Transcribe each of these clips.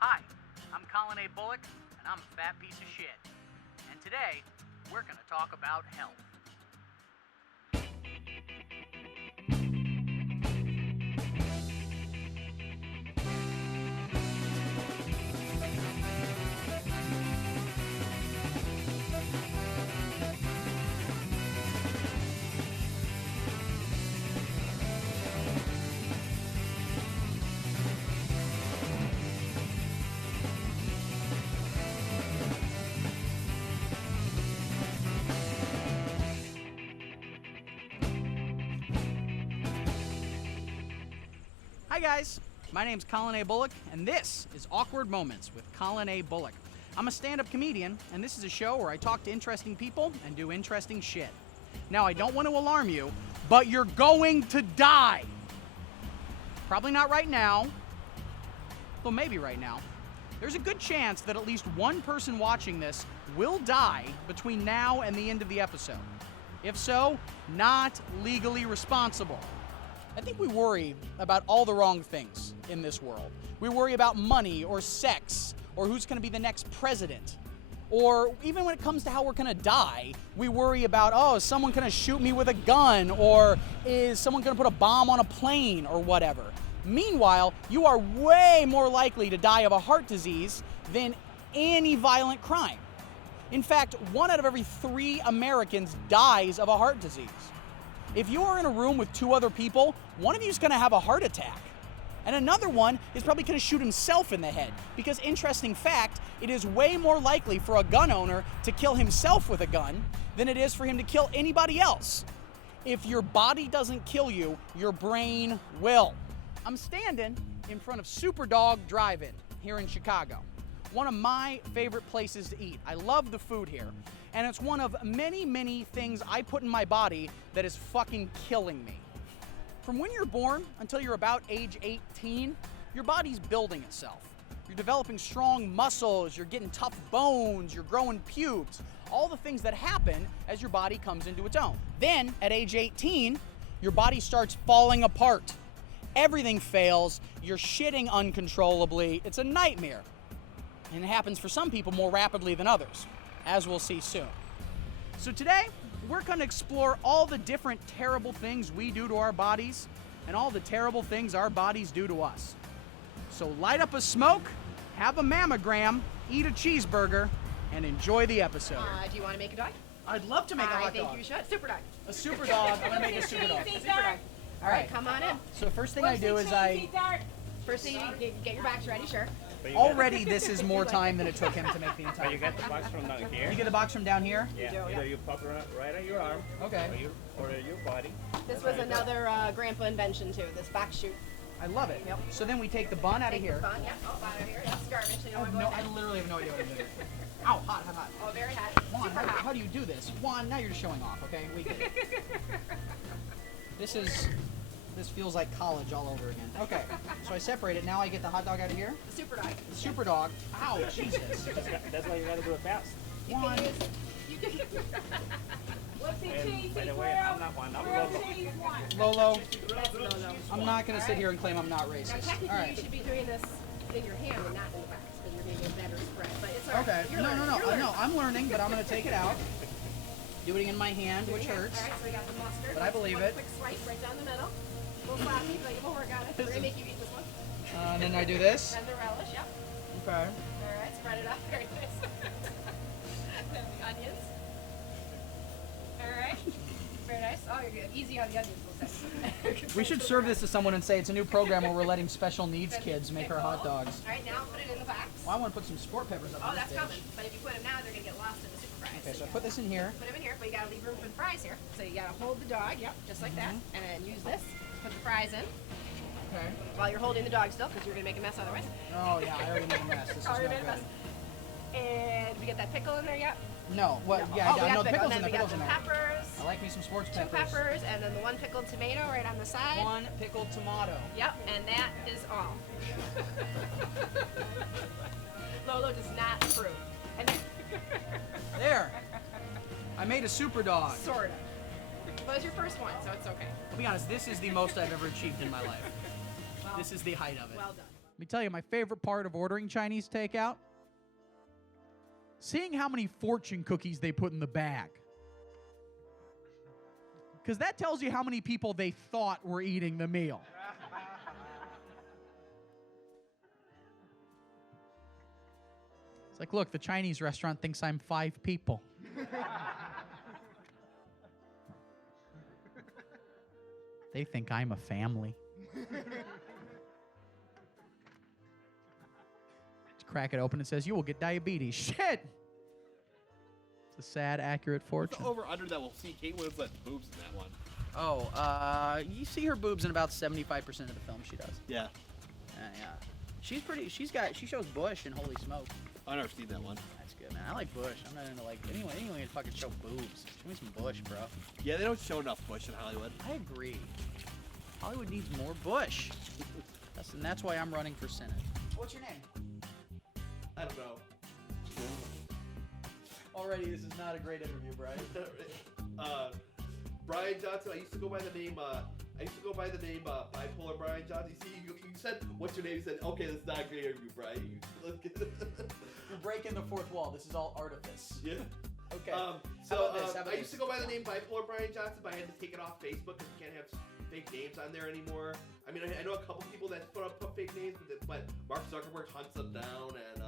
Hi, I'm Colin A. Bullock, and I'm a fat piece of shit. And today, we're going to talk about health. Hi guys, my name's Colin A. Bullock, and this is Awkward Moments with Colin A. Bullock. I'm a stand-up comedian, and this is a show where I talk to interesting people and do interesting shit. Now, I don't want to alarm you, but you're going to die. Probably not right now, well, maybe right now. There's a good chance that at least one person watching this will die between now and the end of the episode. If so, not legally responsible. I think we worry about all the wrong things in this world. We worry about money or sex or who's going to be the next president. Or even when it comes to how we're going to die, we worry about, oh, is someone going to shoot me with a gun? Or is someone going to put a bomb on a plane or whatever? Meanwhile, you are way more likely to die of a heart disease than any violent crime. In fact, 1 out of every 3 Americans dies of a heart disease. If you are in a room with 2 other people, one of you is going to have a heart attack. And another one is probably going to shoot himself in the head. Because, interesting fact, it is way more likely for a gun owner to kill himself with a gun than it is for him to kill anybody else. If your body doesn't kill you, your brain will. I'm standing in front of Superdawg Drive-In here in Chicago. One of my favorite places to eat. I love the food here. And it's one of many, many things I put in my body that is fucking killing me. From when you're born until you're about age 18, your body's building itself. You're developing strong muscles, you're getting tough bones, you're growing pubes, all the things that happen as your body comes into its own. Then, at age 18, your body starts falling apart. Everything fails, you're shitting uncontrollably, it's a nightmare. And it happens for some people more rapidly than others, as we'll see soon. So today, we're going to explore all the different terrible things we do to our bodies and all the terrible things our bodies do to us. So light up a smoke, have a mammogram, eat a cheeseburger, and enjoy the episode. Do you want to make a dog? I'd love to make a hot dog. I think you should. Superdawg. A Superdawg. I'm going to make a Superdawg. Superdawg. All right, come on in. So first thing I do is First thing you get your box ready, sure. Already this is more time than it took him to make the entire. But you get the box from down here. You get the box from down here? Yeah. Either you pop it right on your arm. Okay. Or your body. This was another grandpa invention too. This box shoot. I love it. Yep. So then we take the bun out of here. Bun, yeah. Oh, out of here. That's garbage. So you don't want to No, go I literally have no idea what I'm doing. Ow, hot. Oh, very hot. Juan, Super hot. how do you do this? Juan, now you're just showing off, okay? We get it. This feels like college all over again. Okay, so I separate it. Now I get the hot dog out of here. The Superdawg. The Superdawg. Ow, Jesus. That's why you gotta do it fast. Juan. And by the way, I'm not one. I'm Lolo. Lolo, That's no. I'm not going to sit here and claim I'm not Now, racist. technically, All you right. should be doing this in your hand and not in the box because you're going to get better spread. But it's all right. Okay. You're No. learning. You're learning. I'm learning, but I'm going to take it out. Doing it in my hand, which hurts. All right, so we got the mustard. But I believe One it. quick swipe right down the middle. A little sloppy, but you won't work on it. We're going to make you eat this one. And then I do this. Then the relish, yep. Okay. All right, spread it out. Very nice. Then the onions. All right. Very nice. Oh, you're good. Easy on the onions, we'll say. We should serve this to someone and say it's a new program where we're letting special needs kids make our hot dogs. All right, now put it in the box. Well, I want to put some sport peppers up Oh, in this that's bitch. coming. But if you put them now, they're going to get lost in the super fries. Okay, so I put this in here. Put them in here, but you got to leave room for the fries here. So you got to hold the dog, yep, just like that. And then use this. Put the fries in Okay. while you're holding the dog still because you're going to make a mess otherwise. Oh, yeah, I already made a mess. This is no Already made a good. mess. And we get that pickle in there yet? No, what? Yeah, Oh, we I got know the pickle, pickles in and then there. we got Pickles in the there. peppers. I like me some sports 2 peppers. peppers, and then the 1 pickled tomato right on the side. 1 pickled tomato. Yep, and that is all. Lolo does not approve. And There. I made a Superdawg. sort of. But it's your first one, so it's okay. I'll be honest, this is the most I've ever achieved in my life. Well, This is the height of it. well done. Let me tell you, my favorite part of ordering Chinese takeout? Seeing how many fortune cookies they put in the bag. Because that tells you how many people they thought were eating the meal. It's like, look, the Chinese restaurant thinks I'm 5 people. They think I'm a family. Crack it open and says, you will get diabetes. Shit! It's a sad, accurate fortune. What's the over-under that we'll see Kate Winslet's boobs in that one? Oh, you see her boobs in about 75% of the film she does. Yeah. Yeah. She's pretty, she shows Bush in Holy Smoke. I've never seen that one. That's good, man. I like Bush. I'm not into like, anyone can fucking show boobs. Show me some Bush, bro. Yeah, they don't show enough Bush in Hollywood. I agree. Hollywood needs more Bush. That's why I'm running for Senate. What's your name? I don't know. Already, this is not a great interview, Brian. Brian Johnson. I used to go by the name. Bipolar Brian Johnson. You see, you said, "What's your name?" You said, "Okay, that's not a great interview, Brian." You're breaking the fourth wall. This is all artifice. Yeah. Okay. How about I used to go by the name Bipolar Brian Johnson, but I had to take it off Facebook because you can't have fake names on there anymore. I mean, I know a couple people that put fake names, but Mark Zuckerberg hunts them down and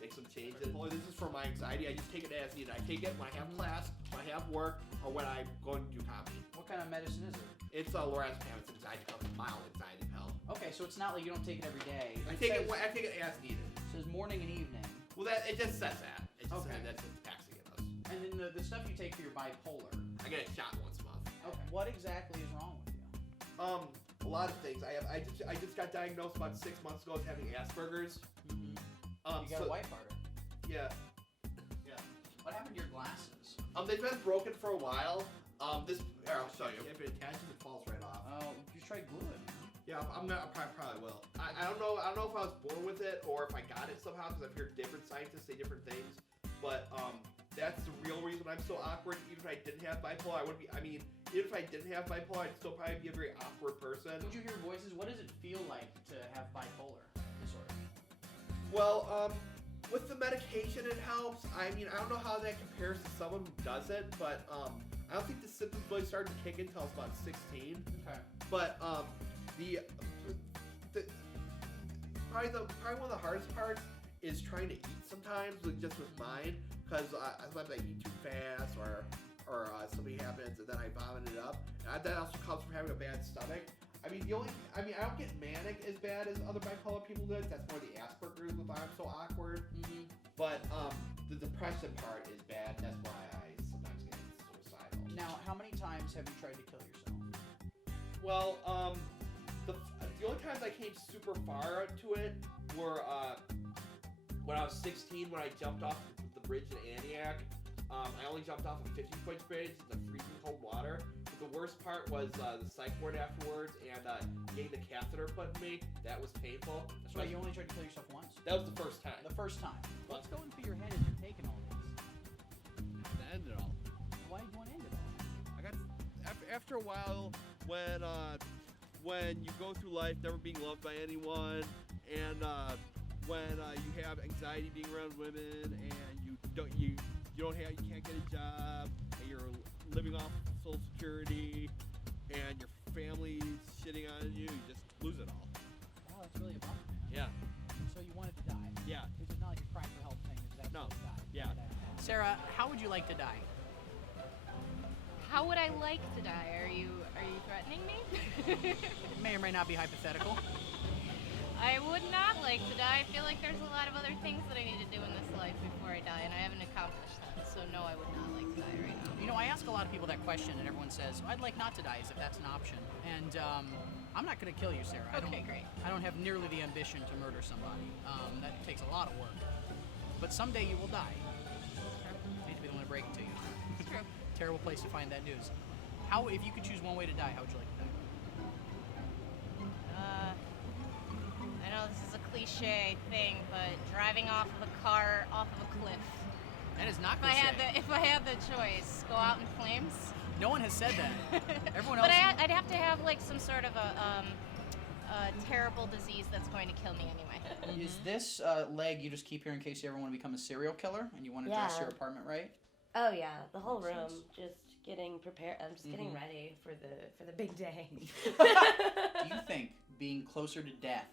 makes them change it. Boy, this is for my anxiety. I just take it as needed. I take it when I have class, when I have work, or when I'm going to do comedy. What kind of medicine is it? It's lorazepam. It's anxiety pill. It's mild anxiety pill. Okay, so it's not like you don't take it every day. I take it as needed. It says morning and evening. Well, it just says that. It just Okay. says that's the taxing it us. And then the stuff you take for your bipolar. I get a shot once a month. Okay. What exactly is wrong with you? A lot of things. I just got diagnosed about 6 months ago as having Asperger's. Mm-hmm. You got a white part. Yeah. What happened to your glasses? They've been broken for a while. Here, I'll show you. If it attaches, it falls right off. Oh, you tried glue it, man. Yeah, I probably will. I don't know. I don't know if I was born with it or if I got it somehow because I've heard different scientists say different things. But that's the real reason I'm so awkward. Even if I didn't have bipolar, I wouldn't be. I mean, even if I didn't have bipolar, I'd still probably be a very awkward person. Would you hear voices? What does it feel like to have bipolar disorder? Well, with the medication, it helps. I mean, I don't know how that compares to someone who doesn't, but I don't think the symptoms really started to kick in until I was about 16. Okay. But probably one of the hardest parts is trying to eat sometimes, with mine, because sometimes I eat too fast or something happens and then I vomit it up. And that also comes from having a bad stomach. I mean, I don't get manic as bad as other bipolar people do. That's more the Asperger's with why I'm so awkward. Mm-hmm. But the depression part is bad. That's why I sometimes get suicidal. Now, how many times have you tried to kill yourself? Well, the only times I came super far to it were when I was 16, when I jumped off the bridge in Antioch. I only jumped off a 50-foot bridge in the freezing cold water. But the worst part was the psych ward afterwards and getting the catheter put in me. That was painful. That's why you only tried to kill yourself once? That was the first time. The first time. What's going through your head as you're taking all this? To end it all. Why do you want to end it all? I got after a while when you go through life never being loved by anyone, and when you have anxiety being around women, and you can't get a job, and you're living off Social Security, and your family's shitting on you, you just lose it all. Wow, that's really a bummer, man. Yeah. So you wanted to die? Yeah. It's not like you're crying for help thing. No. Die. Yeah. Sarah, how would you like to die? How would I like to die? Are you threatening me? It may or may not be hypothetical. I would not like to die. I feel like there's a lot of other things that I need to do in this life before I die, and I haven't accomplished that. So no, I would not like to die right now. You know, I ask a lot of people that question, and everyone says, I'd like not to die, as if that's an option. And I'm not going to kill you, Sarah. Okay, great. I don't have nearly the ambition to murder somebody. That takes a lot of work. But someday you will die. I hate to be the one to break it to you. It's true. Terrible place to find that news. If you could choose one way to die, how would you like to die? I know this is a cliche thing, but driving off of a car off of a cliff. That is not If cliche. I had the choice, go out in flames. No one has said that. Everyone else. But I'd have to have like some sort of a a terrible disease that's going to kill me anyway. Is this leg you just keep here in case you ever want to become a serial killer and you want to dress your apartment right? Oh yeah, the whole room. Just getting prepared. I'm just getting ready for the big day. Do you think being closer to death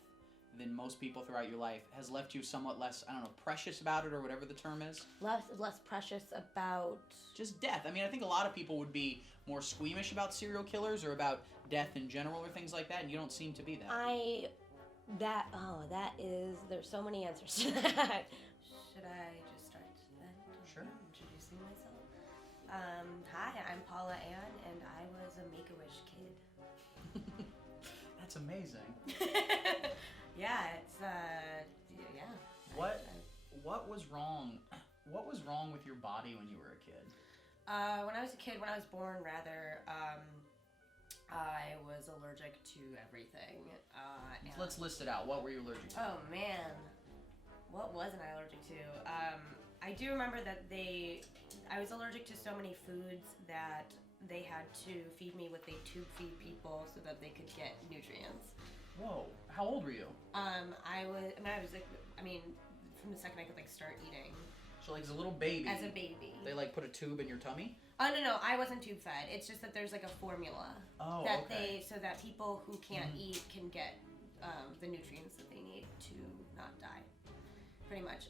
than most people throughout your life has left you somewhat less, I don't know, precious about it or whatever the term is? Less precious about just death. I mean, I think a lot of people would be more squeamish about serial killers or about death in general or things like that, and you don't seem to be that. There's so many answers to that. Should I just start then? Sure. Introducing myself. Hi, I'm Paula Ann, and I was a Make-A-Wish kid. That's amazing. Yeah, it's yeah. What was wrong? What was wrong with your body when you were a kid? When I was born, rather, I was allergic to everything. Let's list it out. What were you allergic to? Oh man, what wasn't I allergic to? I do remember that I was allergic to so many foods that they had to feed me what they tube feed people so that they could get nutrients. Whoa! How old were you? I was like, from the second I could like start eating. So like as a little baby. As a baby. They like put a tube in your tummy? Oh no, I wasn't tube fed. It's just that there's like a formula so that people who can't eat can get the nutrients that they need to not die, pretty much.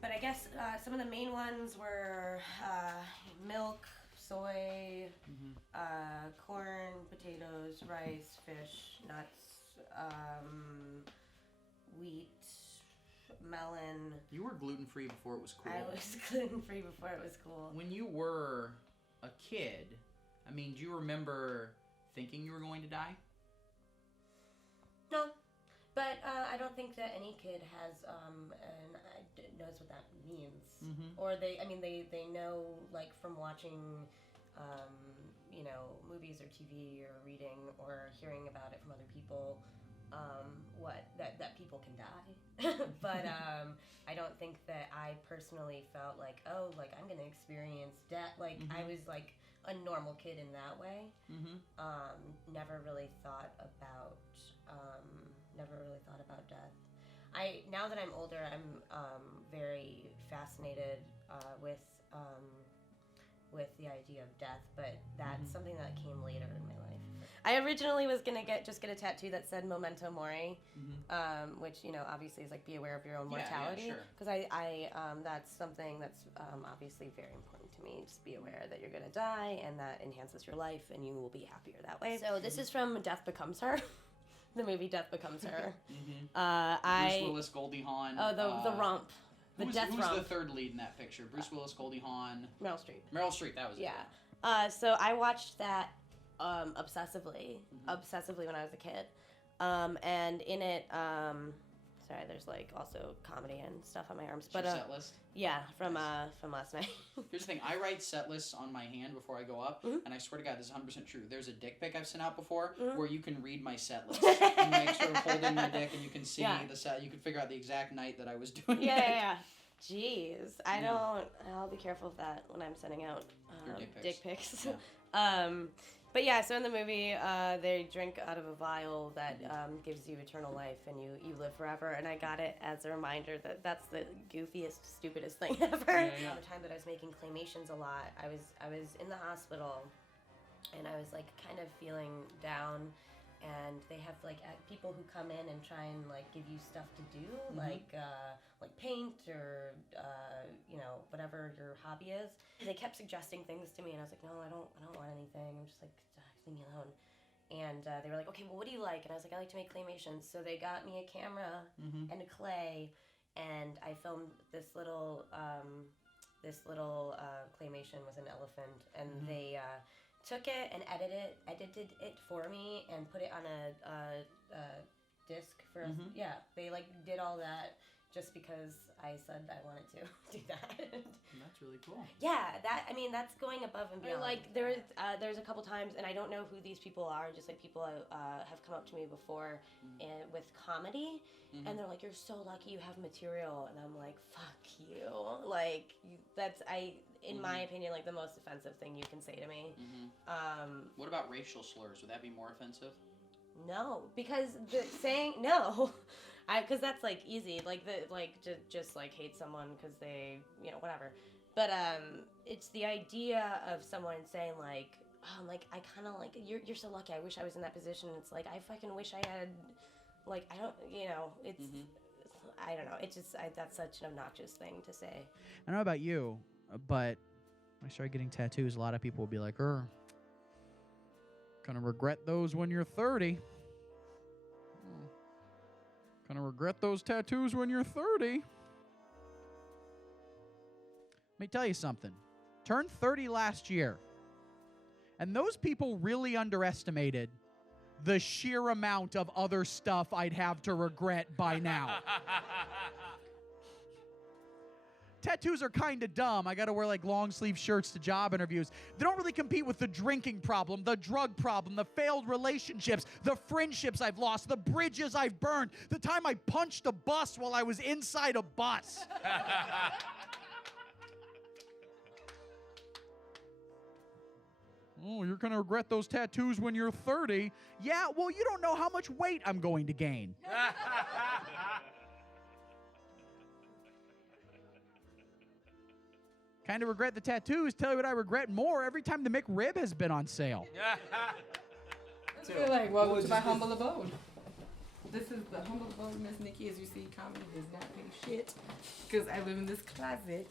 But I guess some of the main ones were milk, soy, corn, potatoes, rice, fish, nuts, wheat, melon. You were gluten-free before it was cool. I was gluten-free before it was cool. When you were a kid, I mean, do you remember thinking you were going to die? No, but I don't think that any kid has knows what that means. Or they know, like, from watching, movies or TV or reading or hearing about it from other people, that people can die. But I don't think that I personally felt like, oh, like, I'm going to experience death. Like, I was, like, a normal kid in that way. Never really thought about death. Now that I'm older, I'm very fascinated with the idea of death, but that's something that came later in my life. I originally was gonna get a tattoo that said "Memento Mori," which obviously is like be aware of your own mortality. Because I that's something that's obviously very important to me. Just be aware that you're gonna die, and that enhances your life, and you will be happier that way. So this is from Death Becomes Her. The movie Death Becomes Her. Bruce Willis, Goldie Hawn. Oh, the rump. Who's the third lead in that picture? Bruce Willis, Goldie Hawn. Meryl Streep. Meryl Streep, that was it. Yeah. So I watched that obsessively when I was a kid. And in it, sorry, there's like also comedy and stuff on my arms. But set list? Yeah, from last night. Here's the thing, I write set lists on my hand before I go up, and I swear to God, this is 100% true. There's a dick pic I've sent out before where you can read my set list. And like sort of holding my dick, and you can see the set. You can figure out the exact night that I was doing it. Yeah. Jeez, I'll be careful of that when I'm sending out dick pics. Yeah. But yeah, so in the movie, they drink out of a vial that gives you eternal life, and you live forever. And I got it as a reminder that that's the goofiest, stupidest thing ever. Yeah. The time that I was making claymations a lot, I was in the hospital, and I was like kind of feeling down. And they have like people who come in and try and like give you stuff to do, like paint or whatever your hobby is. They kept suggesting things to me, and I was like, no, I don't want anything. I'm just like, leave me alone. And they were like, okay, well, what do you like? And I was like, I like to make claymations. So they got me a camera and a clay, and I filmed this little claymation with an elephant, and they took it and edited it for me and put it on a disc for yeah, they like did all that just because I said I wanted to do that. That's really cool. Yeah, that's going above and beyond. Or like there's a couple times, and I don't know who these people are, just like people have come up to me before and with comedy, and they're like, you're so lucky you have material, and I'm like, fuck you. Like that's in my opinion, like the most offensive thing you can say to me. What about racial slurs? Would that be more offensive? No, because the saying no, because that's like easy, like just like hate someone because they, whatever. But it's the idea of someone saying like, oh, like I kind of like you're so lucky. I wish I was in that position. It's like I fucking wish I had, like I don't, it's. I don't know. It's just that's such an obnoxious thing to say. I don't know about you, but when I started getting tattoos, a lot of people will be like, gonna regret those when you're 30. Gonna regret those tattoos when you're 30. Let me tell you something. Turned 30 last year. And those people really underestimated the sheer amount of other stuff I'd have to regret by now. Tattoos are kind of dumb. I got to wear like long sleeve shirts to job interviews. They don't really compete with the drinking problem, the drug problem, the failed relationships, the friendships I've lost, the bridges I've burned, the time I punched a bus while I was inside a bus. Oh, you're going to regret those tattoos when you're 30. Yeah, well, you don't know how much weight I'm going to gain. Kind of regret the tattoos. Tell you what I regret more. Every time the McRib has been on sale. I feel like, welcome to my humble abode. This is the humble abode, Miss Nikki. As you see, comedy does not pay shit. Because I live in this closet.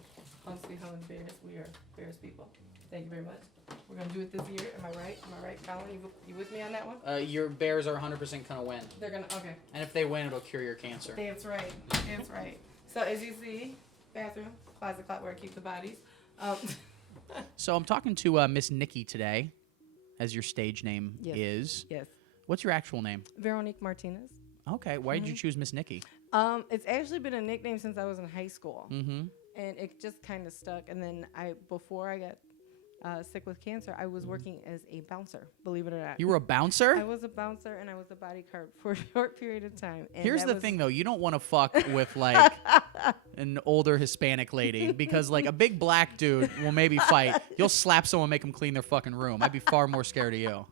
On Sweet Home Bears, we are Bears people. Thank you very much. We're going to do it this year. Am I right? Am I right, Colin? You with me on that one? Your Bears are 100% going to win. They're going to, okay. And if they win, it'll cure your cancer. That's right. That's right. So as you see, bathroom, closet where I keep the bodies. So I'm talking to Miss Nikki today, as your stage name is. Yes. What's your actual name? Veronique Martinez. Okay. Why did you choose Miss Nikki? It's actually been a nickname since I was in high school. Mm-hmm. And it just kind of stuck. And then before I got sick with cancer, I was working as a bouncer, believe it or not. You were a bouncer? I was a bouncer and I was a bodyguard for a short period of time. And Here's the thing, though. You don't want to fuck with, like, an older Hispanic lady because, like, a big black dude will maybe fight. You'll slap someone, make them clean their fucking room. I'd be far more scared of you.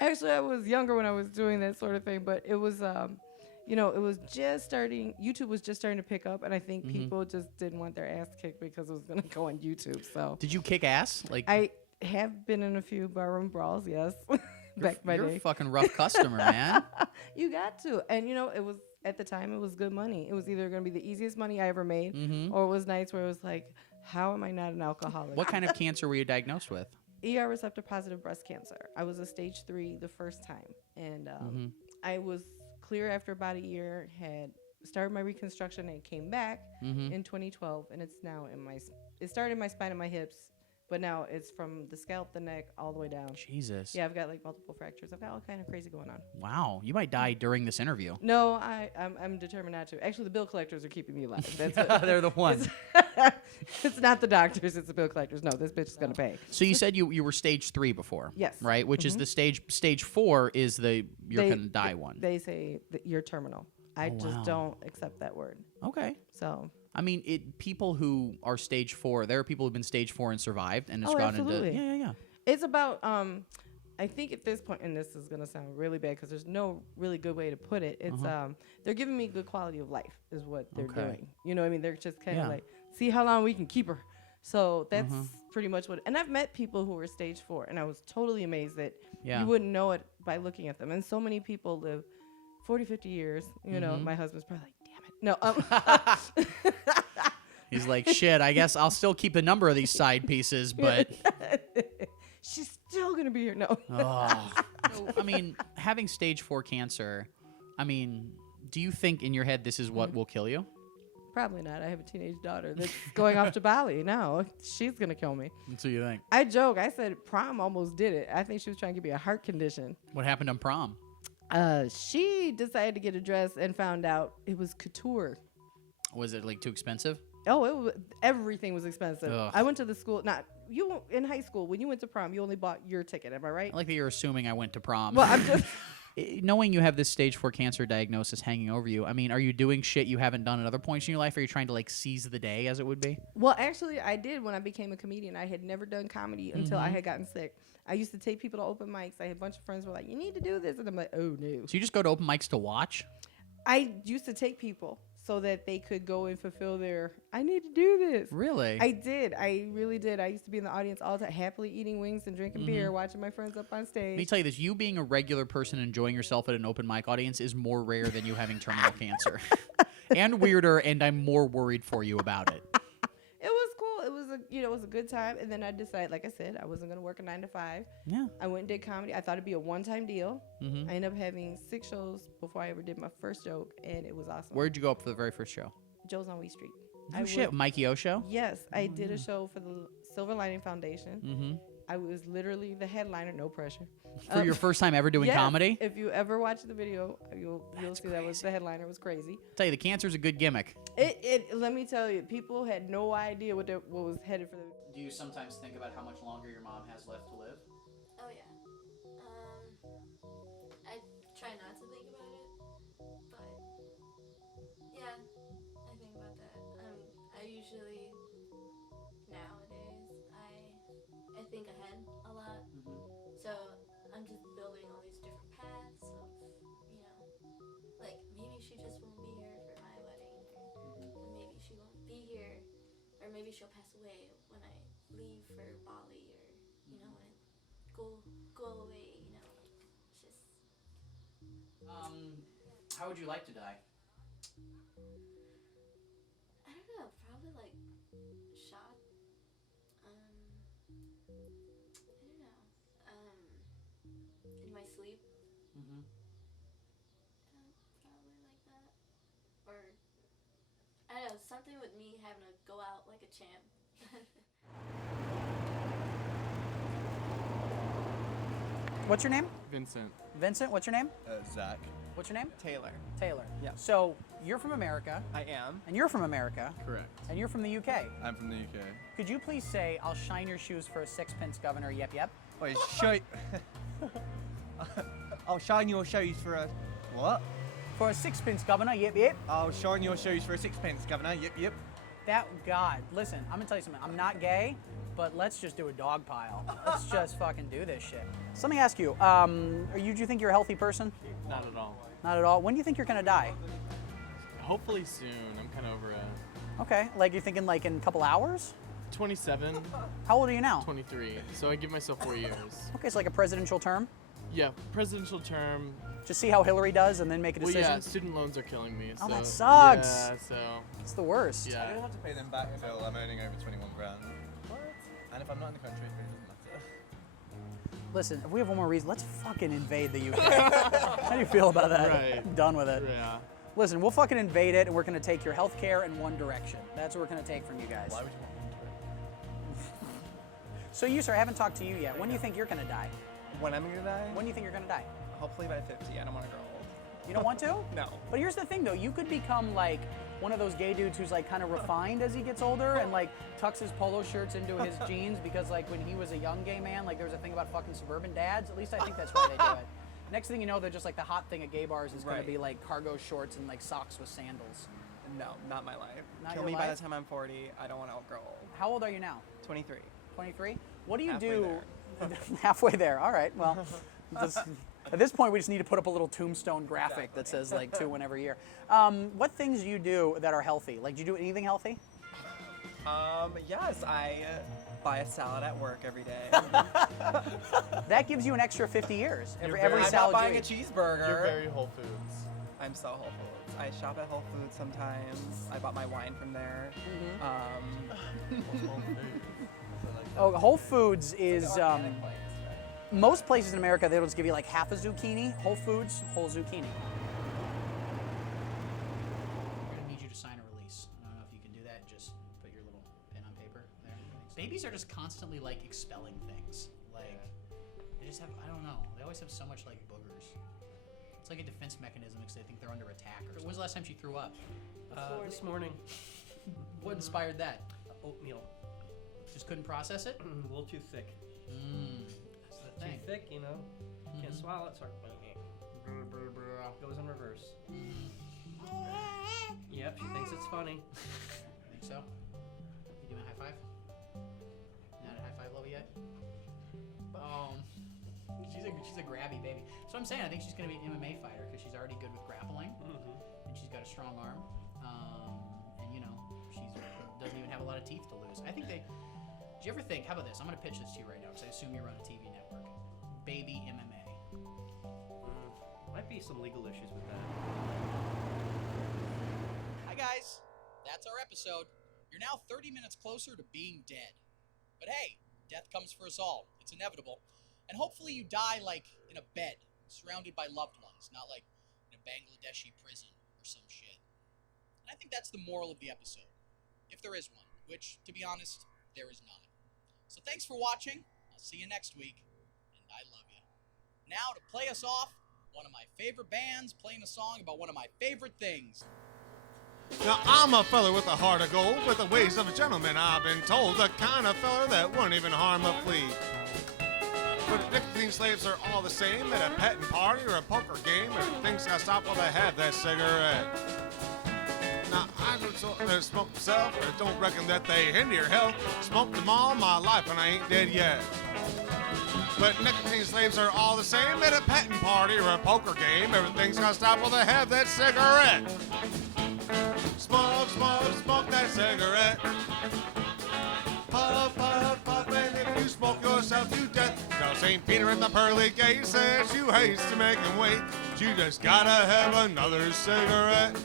Actually, I was younger when I was doing that sort of thing, but it was, it was just starting. YouTube was just starting to pick up, and I think people just didn't want their ass kicked because it was going to go on YouTube. So Did you kick ass? Like I have been in a few barroom brawls, yes. Back in my you're day. a fucking rough customer, man. You got to. And, it was, at the time, it was good money. It was either going to be the easiest money I ever made, or it was nights where it was like, how am I not an alcoholic? What kind of cancer were you diagnosed with? ER receptor positive breast cancer. I was a stage 3 the first time. And I was clear after about a year, had started my reconstruction and came back in 2012. And it's now it started in my spine and my hips. But now it's from the scalp, the neck, all the way down. Jesus. Yeah, I've got like multiple fractures. I've got all kind of crazy going on. Wow. You might die during this interview. No, I'm determined not to. Actually, the bill collectors are keeping me alive. That's They're the ones. It's not the doctors, it's the bill collectors. No, this bitch is going to pay. So you said you were stage 3 before. Yes. Right? Which is the stage 4 is you're going to die one. They say that you're terminal. I just don't accept that word. Okay. So... I mean, people who are stage 4, there are people who've been stage 4 and survived, and it's gone absolutely. into yeah. It's about I think at this point, and this is gonna sound really bad because there's no really good way to put it. It's they're giving me good quality of life is what they're doing. You know what I mean? They're just kind of like, see how long we can keep her. So that's pretty much what. And I've met people who were stage 4, and I was totally amazed that you wouldn't know it by looking at them. And so many people live 40, 50 years. You know, my husband's probably like, damn it. No. He's like, shit, I guess I'll still keep a number of these side pieces, but... She's still going to be here. No. So, I mean, having stage 4 cancer, I mean, do you think in your head this is what will kill you? Probably not. I have a teenage daughter that's going off to Bali now. She's going to kill me. That's what you think. I joke. I said prom almost did it. I think she was trying to give me a heart condition. What happened on prom? She decided to get a dress and found out it was couture. Was it like too expensive? Oh, everything was expensive. Ugh. I went to the school. In high school when you went to prom, you only bought your ticket. Am I right? I like that you're assuming I went to prom. Well, I'm just Knowing you have this stage 4 cancer diagnosis hanging over you, I mean, are you doing shit you haven't done at other points in your life? Or are you trying to like seize the day, as it would be? Well, actually, I did when I became a comedian. I had never done comedy until I had gotten sick. I used to take people to open mics. I had a bunch of friends who were like, "You need to do this," and I'm like, "Oh no." So you just go to open mics to watch? I used to take people so that they could go and fulfill their, I need to do this. Really? I did. I really did. I used to be in the audience all the time, happily eating wings and drinking beer, watching my friends up on stage. Let me tell you this, you being a regular person enjoying yourself at an open mic audience is more rare than you having terminal cancer. And weirder, and I'm more worried for you about it. It was cool. It was it was a good time. And then I decided, like I said, I wasn't going to work a 9 to 5. Yeah. I went and did comedy. I thought it'd be a one-time deal. I ended up having 6 shows before I ever did my first joke, and it was awesome. Where'd you go up for the very first show? Joe's on Wee Street. Oh, shit. Mikey O show? Yes, I did a show for the Silver Lining Foundation. I was literally the headliner, no pressure. For your first time ever doing comedy? If you ever watch the video, you'll see that was the headliner. It was crazy. Tell you, the cancer's a good gimmick. Let me tell you, people had no idea what was headed for them. Do you sometimes think about how much longer your mom has left to live? Oh yeah. I try not to think about it, but yeah, I think about that. I usually nowadays I think ahead a lot. So I'm just building all these different paths of, like maybe she just won't be here for my wedding, or maybe she won't be here, or maybe she'll pass away when I leave for Bali, or when I go away. It's just. How would you like to die? I don't know, probably like shot. I don't know. In my sleep. Probably like that. Or I don't know, something with me having to go out like a champ. What's your name? Vincent. Vincent, what's your name? Zach. What's your name? Taylor. Taylor. Yeah. So you're from America, I am. and you're from America, Correct. and you're from the UK. I'm from the UK. Could you please say, "I'll shine your shoes for a sixpence, Governor"? Yep, yep. Wait, shite. I'll shine your shoes for a what? For a sixpence, Governor. Yep, yep. I'll shine your shoes for a sixpence, Governor. Yep, yep. That God. Listen, I'm gonna tell you something. I'm not gay, but let's just do a dog pile. Let's just fucking do this shit. So let me ask you. Do you think you're a healthy person? Not at all. Not at all. When do you think you're gonna die? Hopefully soon. I'm kind of over it. Okay. Like you're thinking like in a couple hours? 27, How old are you now? 23. So I give myself 4 years. Okay, so like a presidential term. Yeah, presidential term. Just see how Hillary does and then make a Well, decision. yeah, student loans are killing me. Oh, so, that sucks. Yeah, so It's the worst. I yeah. don't have to pay them back until I'm earning over 21 grand. What? And if I'm not in the country, it really doesn't matter. Listen, if we have one more reason, let's fucking invade the UK. How do you feel about that? Right. I'm done with it. Yeah. Listen, we'll fucking invade it, and we're gonna take your health care in one direction. That's what we're gonna take from you guys. Why would you want me to? So you, sir, I haven't talked to you yet. When do you think you're gonna die? When I'm gonna die? When do you think you're gonna die? Hopefully by 50. I don't want to grow old. You don't want to? No. But here's the thing, though. You could become like one of those gay dudes who's like kind of refined as he gets older and like tucks his polo shirts into his jeans because like when he was a young gay man, like there was a thing about fucking suburban dads. At least I think that's why they do it. Next thing you know, they're just like the hot thing at gay bars is going Right. to be like cargo shorts and like socks with sandals. No, not my life. Not Kill your me by life? the time I'm 40. I don't want to outgrow old. How old are you now? 23. 23? What do you Halfway do? there. Halfway there. All right. Well, at this point, we just need to put up a little tombstone graphic that says like 2 whenever year. What things do you do that are healthy? Like, do you do anything healthy? Yes, I buy a salad at work every day. That gives you an extra 50 years. Every I'm not salad buying you a eat. cheeseburger. You're very Whole Foods. I'm so Whole Foods. I shop at Whole Foods sometimes. I bought my wine from there. Whole Foods. Oh, Whole Foods is Organic place, right? most places in America they'll just give you like half a zucchini. Whole Foods, whole zucchini. We're gonna need you to sign a release. I don't know if you can do that. Just put your little pen on paper there. Babies are just constantly like expelling things. Like they just have, I don't know. They always have so much like boogers. It's like a defense mechanism because they think they're under attack. Or when's the last time she threw up? This morning, What inspired that? oatmeal. Just couldn't process it. A little too thick. That's the Too thing. thick, you know. Can't swallow it. So Goes in reverse. Yep, she thinks it's funny. Think so? You doing a high five? Not a high five level yet? Boom. She's a grabby baby. So I'm saying I think she's going to be an MMA fighter because she's already good with grappling. And she's got a strong arm. And, you know, she doesn't even have a lot of teeth to lose. I think they... Do you ever think... How about this? I'm going to pitch this to you right now because I assume you run a TV network. Baby MMA. Might be some legal issues with that. Hi, guys. That's our episode. You're now 30 minutes closer to being dead. But hey, death comes for us all. It's inevitable. And hopefully you die, like, in a bed, surrounded by loved ones, not like in a Bangladeshi prison or some shit. And I think that's the moral of the episode. If there is one, which, to be honest, there is not. So thanks for watching. I'll see you next week. And I love you. Now, to play us off, one of my favorite bands playing a song about one of my favorite things. Now I'm a feller with a heart of gold, with the ways of a gentleman, I've been told. The kind of feller that won't even harm a flea. But nicotine slaves are all the same at a petting party or a poker game. Everything's gotta stop while they have that cigarette. Now I don't smoke myself, I don't reckon that they hinder your health. Smoked them all my life and I ain't dead yet. But nicotine slaves are all the same at a petting party or a poker game. Everything's gotta stop while they have that cigarette. Smoke, smoke, smoke that cigarette. Puff, puff, puff, and if you smoke yourself to death. Now St. Peter at the pearly gate says you haste to make him wait. But you just gotta have another cigarette.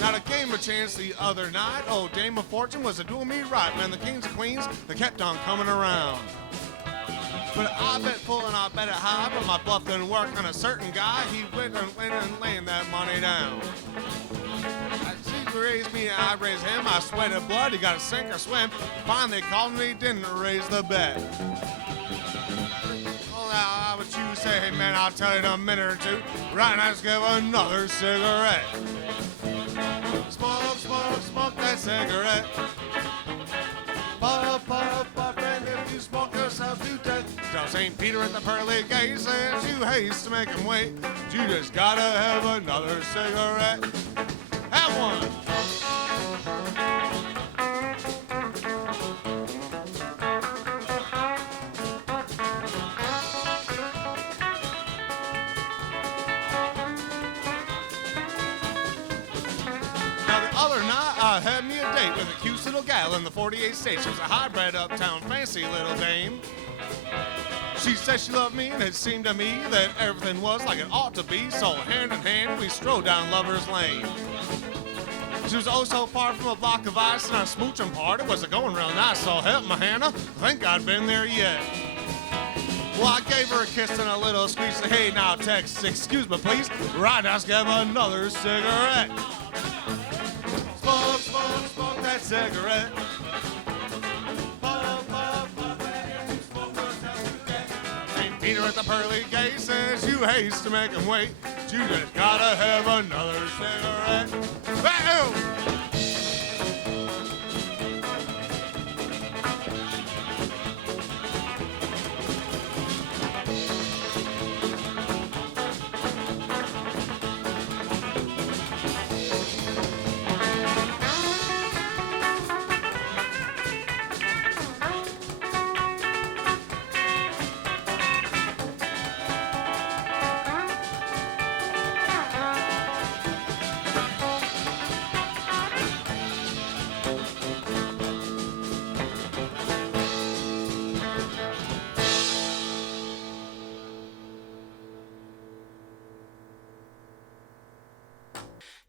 Now the game of chance the other night, old Dame of Fortune was a doing me right. Man, the kings and queens, they kept on coming around. But I bet full and I bet it high, but my bluff didn't work on a certain guy. He went and laying that money down. He raised me, I raised him. I sweated blood, he got to sink or swim. Finally called me, didn't raise the bet. Well, now, what you say, hey man, I'll tell you in a minute or two. Right now, let's give another cigarette. Smoke, smoke, smoke that cigarette. Puff, puff, puff, and if you smoke yourself to death. Tell St. Peter at the pearly gate says you haste to make him wait. But you just gotta have another cigarette. Have one. I had me a date with a cute little gal in the 48 states. She was a hybrid uptown fancy little dame. She said she loved me and it seemed to me that everything was like it ought to be. So hand in hand we strode down Lover's Lane. She was oh so far from a block of ice and our smooching party was going real nice. So help me Hannah, I think I'd been there yet. Well, I gave her a kiss and a little squeeze. Said, hey now Tex, excuse me please. Right now, let's give another cigarette. Smoke, smoke, smoke that cigarette. Puff, puff, puff, and you smoke yourself to death. St. Peter at the pearly gate says you haste to make him wait. But you just gotta have another cigarette. Bam!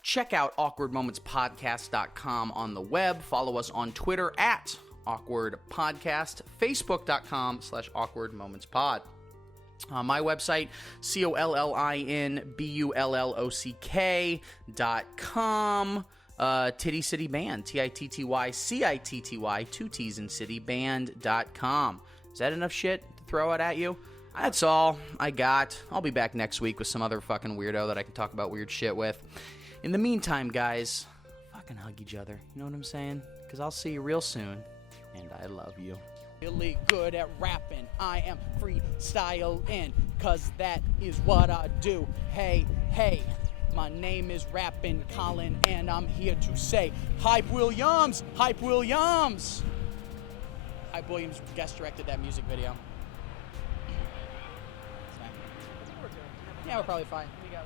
Check out awkwardmomentspodcast.com on the web. Follow us on Twitter at awkwardpodcast, facebook.com/awkwardmomentspod. My website, collinbullock.com. Titty City Band, TITTYCITTY, 2 T's in City Band.com. Is that enough shit to throw it at you? That's all I got. I'll be back next week with some other fucking weirdo that I can talk about weird shit with. In the meantime, guys, fucking hug each other. You know what I'm saying? Because I'll see you real soon, and I love you. Really good at rapping. I am freestyling. cause that is what I do. Hey, hey, my name is Rappin' Colin, and I'm here to say, Hype Williams! Hype Williams! Hype Williams guest directed that music video. Yeah, we're probably fine. We got